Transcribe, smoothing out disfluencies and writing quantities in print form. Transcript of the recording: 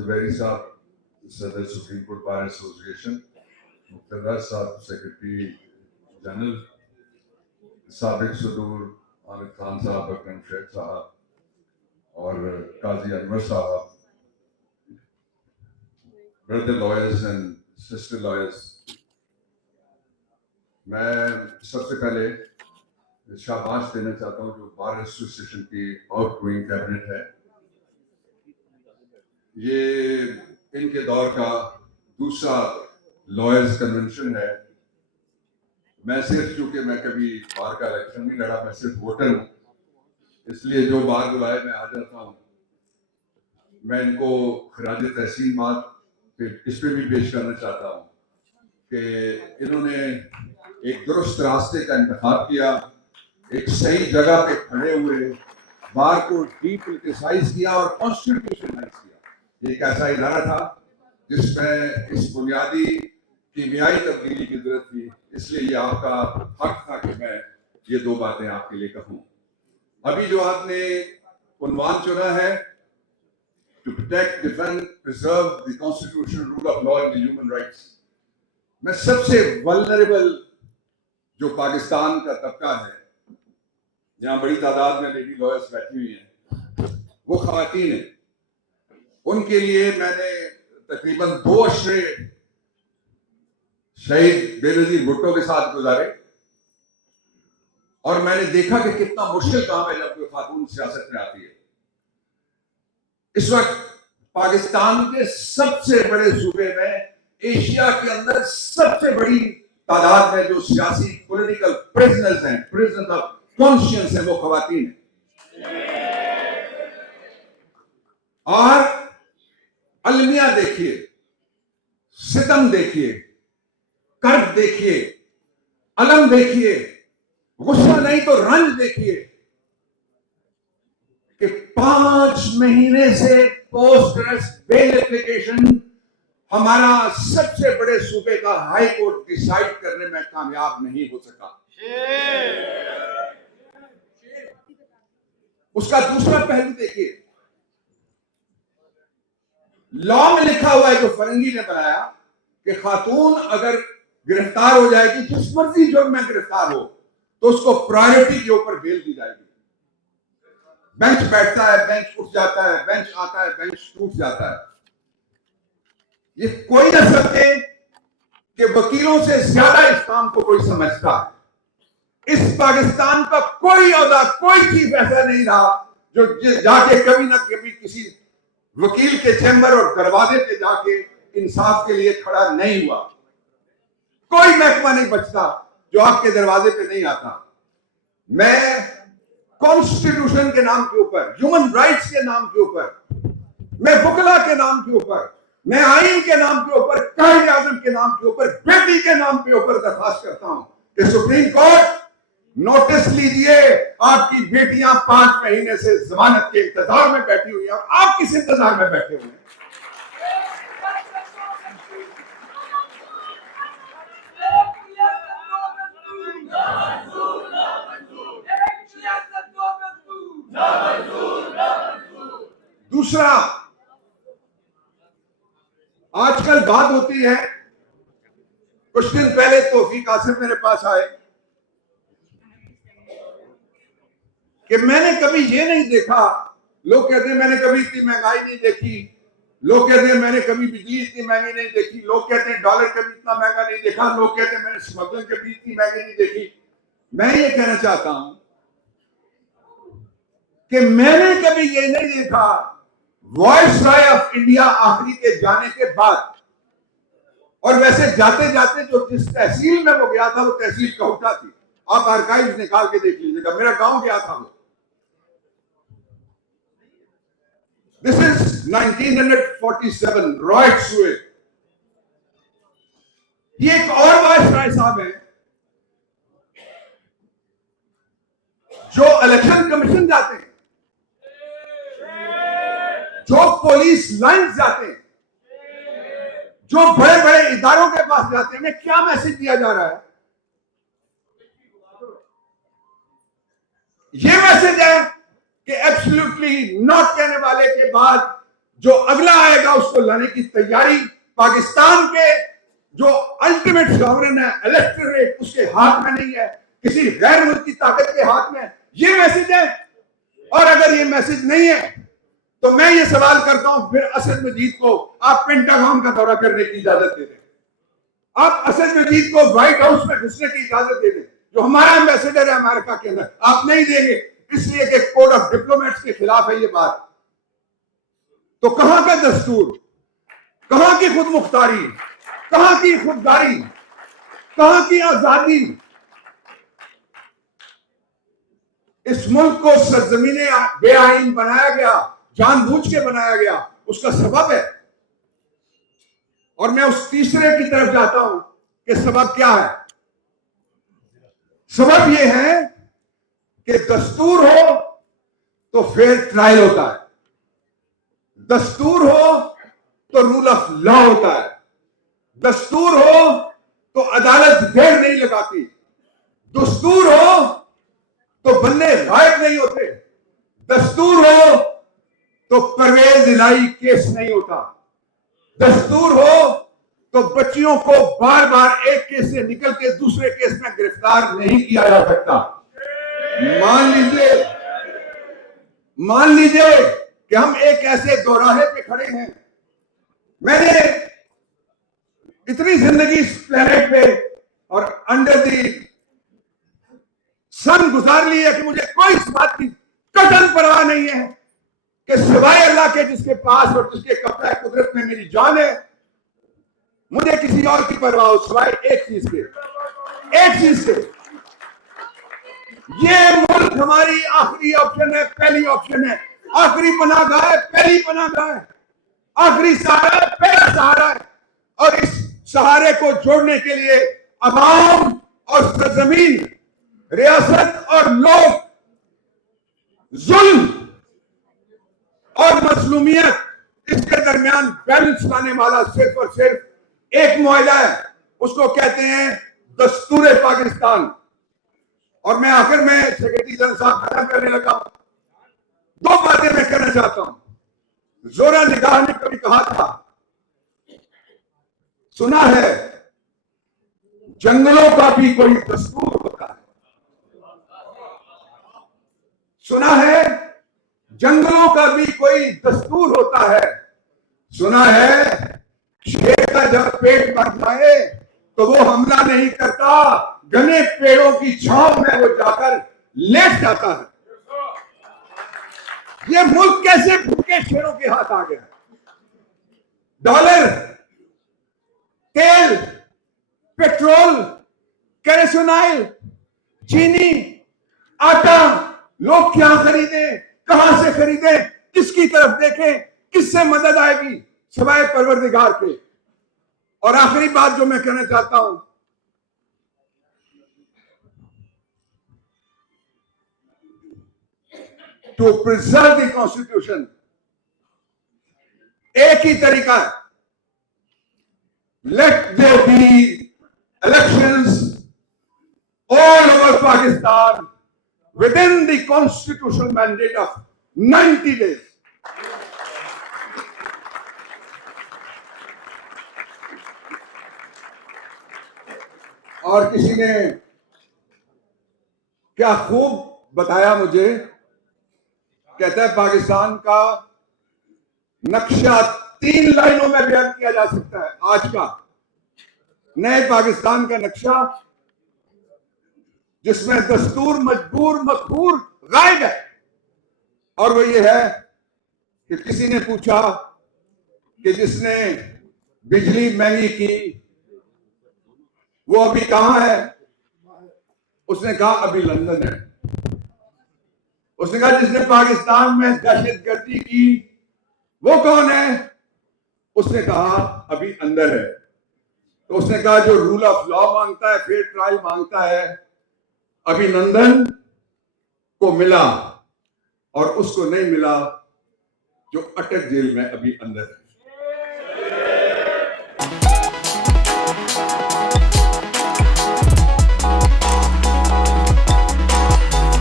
जवेरी साहब सदर supreme court bar association, मुख्तदार साहब सेक्रेटरी जनरल, साबिक सदूर आमिर खान साहब, अकरम शेख साहब और काजी अनवर साहब, brother lawyers and sister lawyers, मैं सबसे पहले शाबाश देना चाहता हूं जो बार एसोसिएशन की आउटगोइंग कैबिनेट है। ये इनके दौर का दूसरा लॉयर्स कन्वेंशन है। मैं सिर्फ, चूंकि मैं कभी बार का इलेक्शन नहीं लड़ा, मैं सिर्फ वोटर हूं, इसलिए जो बार बुलाए मैं आ जाता हूं। मैं इनको खराज तहसीन बात इस पे भी पेश करना चाहता हूं कि इन्होंने एक दुरुस्त रास्ते का इंतखाब किया, एक सही जगह पे खड़े हुए, बार को डीपोलिटिसाइज किया और कॉन्स्टिट्यूशनलाइज किया। ये एक ऐसा इदारा था जिसमें इस बुनियादी कीमियाई तब्दीली की जरूरत थी, इसलिए ये आपका हक था कि मैं ये दो बातें आपके लिए कहूं। अभी जो आपने उन्वान चुना है, to protect, defend, preserve the constitutional rule of law and human rights, मैं सबसे वल्नरेबल जो पाकिस्तान का तबका है, जहां बड़ी तादाद में लेडी लॉयर्स बैठी हुई हैं, वो खवातीन हैं, उनके लिए मैंने तकरीबन 2 अशरे शहीद बेनजीर भुट्टो के साथ गुजारे और मैंने देखा कि कितना मुश्किल काम है जब कोई खातून सियासत में आती है। इस वक्त पाकिस्तान के सबसे बड़े सूबे में, एशिया के अंदर सबसे बड़ी तादाद में जो सियासी पॉलिटिकल प्रिजनर्स हैं, प्रिजनर्स ऑफ कॉन्शियंस हैं, वो खवातीन हैं। और अलमिया देखिए, सितम देखिए, कर्ब देखिए, अलम देखिए, गुस्सा नहीं तो रंज देखिए कि 5 महीने से पोस्ट अरेस्ट बेल एप्लीकेशन हमारा सबसे बड़े सूबे का हाई कोर्ट डिसाइड करने में कामयाब नहीं हो सका। उसका दूसरा पहलू देखिए, लॉ में लिखा हुआ है जो फरंगी ने बनाया कि खातून अगर गिरफ्तार हो जाएगी, जिस मर्जी जुर्म में गिरफ्तार हो, तो उसको प्रायोरिटी के ऊपर बेल दी जाएगी। बेंच बैठता है, बेंच उठ जाता है, बेंच आता है, बेंच टूट जाता है। ये कोई न सकते कि वकीलों से ज्यादा इस काम को कोई समझता है। इस पाकिस्तान का कोई औहदा, कोई चीज ऐसा नहीं रहा जो जाके कभी ना कभी किसी वकील के चैम्बर और दरवाजे पे जाके इंसाफ के लिए खड़ा नहीं हुआ। कोई महकमा नहीं बचता जो आपके दरवाजे पे नहीं आता। मैं कॉन्स्टिट्यूशन के नाम के ऊपर, ह्यूमन राइट्स के नाम के ऊपर, मैं वकला के नाम के ऊपर, मैं आइन के नाम के ऊपर, कायदे आजम के नाम के ऊपर, बेटी के नाम के ऊपर दरखास्त करता हूं कि सुप्रीम कोर्ट नोटिस लीजिए, आपकी बेटियां 5 महीने से जमानत के इंतजार में बैठी हुई हैं और आप किस इंतजार में बैठे हुए हैं? दूसरा, आजकल बात होती है, कुछ दिन पहले तौफीक आसिफ मेरे पास आए कि मैंने कभी ये नहीं देखा, लोग कहते हैं मैंने कभी इतनी महंगाई नहीं देखी, लोग कहते हैं मैंने कभी बिजली इतनी महंगी नहीं देखी, लोग कहते हैं डॉलर कभी इतना महंगा नहीं देखा, लोग कहते हैं मैंने स्मगलिंग कभी इतनी महंगी नहीं देखी। मैं ये कहना चाहता हूं कि मैंने कभी ये नहीं देखा, वॉइस राय ऑफ इंडिया आखिरी के जाने के बाद, और वैसे जाते जाते जो जिस तहसील में वो गया था वो तहसील कहुटा थी, आप आर्काइव निकाल के देख लीजिएगा, मेरा गांव गया था वो। दिस इज 1947, रॉयट्स हुए। ये एक और वॉइस राय साहब है जो इलेक्शन कमीशन जाते हैं, जो पुलिस लाइन जाते हैं, जो बड़े बड़े इदारों के पास जाते हैं, क्या मैसेज दिया जा रहा है? ये मैसेज है कि एब्सोल्युटली नॉट कहने वाले के बाद जो अगला आएगा उसको लाने की तैयारी पाकिस्तान के जो अल्टीमेट सॉवरेन है, इलेक्टोरेट, उसके हाथ में नहीं है, किसी गैर मुल्क की ताकत के हाथ में। ये मैसेज है। और अगर ये मैसेज नहीं है तो मैं ये सवाल करता हूं, फिर असद मजीद को आप पेंटागन का दौरा करने की इजाजत दे दें, आप असद मजीद को व्हाइट हाउस में घुसने की इजाजत दे दें, जो हमारा एम्बेसडर है अमेरिका के अंदर। आप नहीं देंगे, इसलिए कि कोड ऑफ डिप्लोमेट्स के खिलाफ है ये बात। तो कहां का दस्तूर, कहां की खुद मुख्तारी, कहां की खुददारी, कहां की आजादी? इस मुल्क को सरजमीने बेआईन बनाया गया, जानबूझ के बनाया गया, उसका सबब है। और मैं उस तीसरे की तरफ जाता हूं कि सबब क्या है। सबब यह है कि दस्तूर हो तो फेयर ट्रायल होता है, दस्तूर हो तो रूल ऑफ लॉ होता है, दस्तूर हो तो अदालत देर नहीं लगाती, दस्तूर हो तो बंदे गायब नहीं होते, दस्तूर हो तो परवेज इलाही केस नहीं होता, दस्तूर हो तो बच्चियों को बार बार एक केस से निकल के दूसरे केस में गिरफ्तार नहीं किया जा सकता। मान लीजिए कि हम एक ऐसे दोराहे पे खड़े हैं। मैंने इतनी जिंदगी इस प्लेनेट पे और अंडर दी सन गुजार ली है कि मुझे कोई इस बात की कतई परवाह नहीं है कि सिवाय अल्लाह के जिसके पास और जिसके कब्जा कुदरत में मेरी जान है, मुझे किसी और की परवाह हो सिवाय एक चीज के। ये मुल्क हमारी आखिरी ऑप्शन है, पहली ऑप्शन है, आखिरी पनाहगाह है, पहली पनाहगाह है, आखिरी सहारा है, पहला सहारा है। और इस सहारे को जोड़ने के लिए अवाम और सरजमीन, रियासत और लोग, जुल्म और मजलूमियत, इसके दरमियान बैलेंस लाने वाला सिर्फ और सिर्फ एक मुआहदा है, उसको कहते हैं दस्तूर पाकिस्तान। और मैं आखिर में सेक्रेटरी जनरल साहब खत्म करने लगा, दो बातें मैं कहना चाहता हूं। जोरा निगाह ने कभी कहा था, सुना है जंगलों का भी कोई दस्तूर होता है, सुना है जंगलों का भी कोई दस्तूर होता है, सुना है शेर का जब पेट भर जाए तो वो हमला नहीं करता, घने पेड़ों की छांव में वो जाकर लेट जाता है। ये मुल्क कैसे भूखे शेरों के हाथ आ गया? डॉलर, तेल, पेट्रोल, केरोसिन, चीनी, आटा, लोग क्या खरीदे, कहां से खरीदे, किसकी तरफ देखें, किससे मदद आएगी सिवाय परवरदिगार के। और आखिरी बात जो मैं कहना चाहता हूं, टू प्रिजर्व द कॉन्स्टिट्यूशन एक ही तरीका है, let there be elections all over Pakistan within the constitutional mandate of 90 days. और किसी ने क्या खूब बताया मुझे, कहता है पाकिस्तान का नक्शा 3 लाइनों में बयान किया जा सकता है। आज का नए पाकिस्तान का नक्शा जिसमें दस्तूर मजबूर मखबूर गायब है, और वो ये है कि किसी ने पूछा कि जिसने बिजली महंगी की वो अभी कहां है? उसने कहा अभी लंदन है। उसने कहा जिसने पाकिस्तान में दहशतगर्दी की वो कौन है? उसने कहा अभी अंदर है। तो उसने कहा जो रूल ऑफ लॉ मांगता है, फेयर ट्रायल मांगता है, अभिनंदन को मिला और उसको नहीं मिला जो अटक जेल में अभी अंदर है।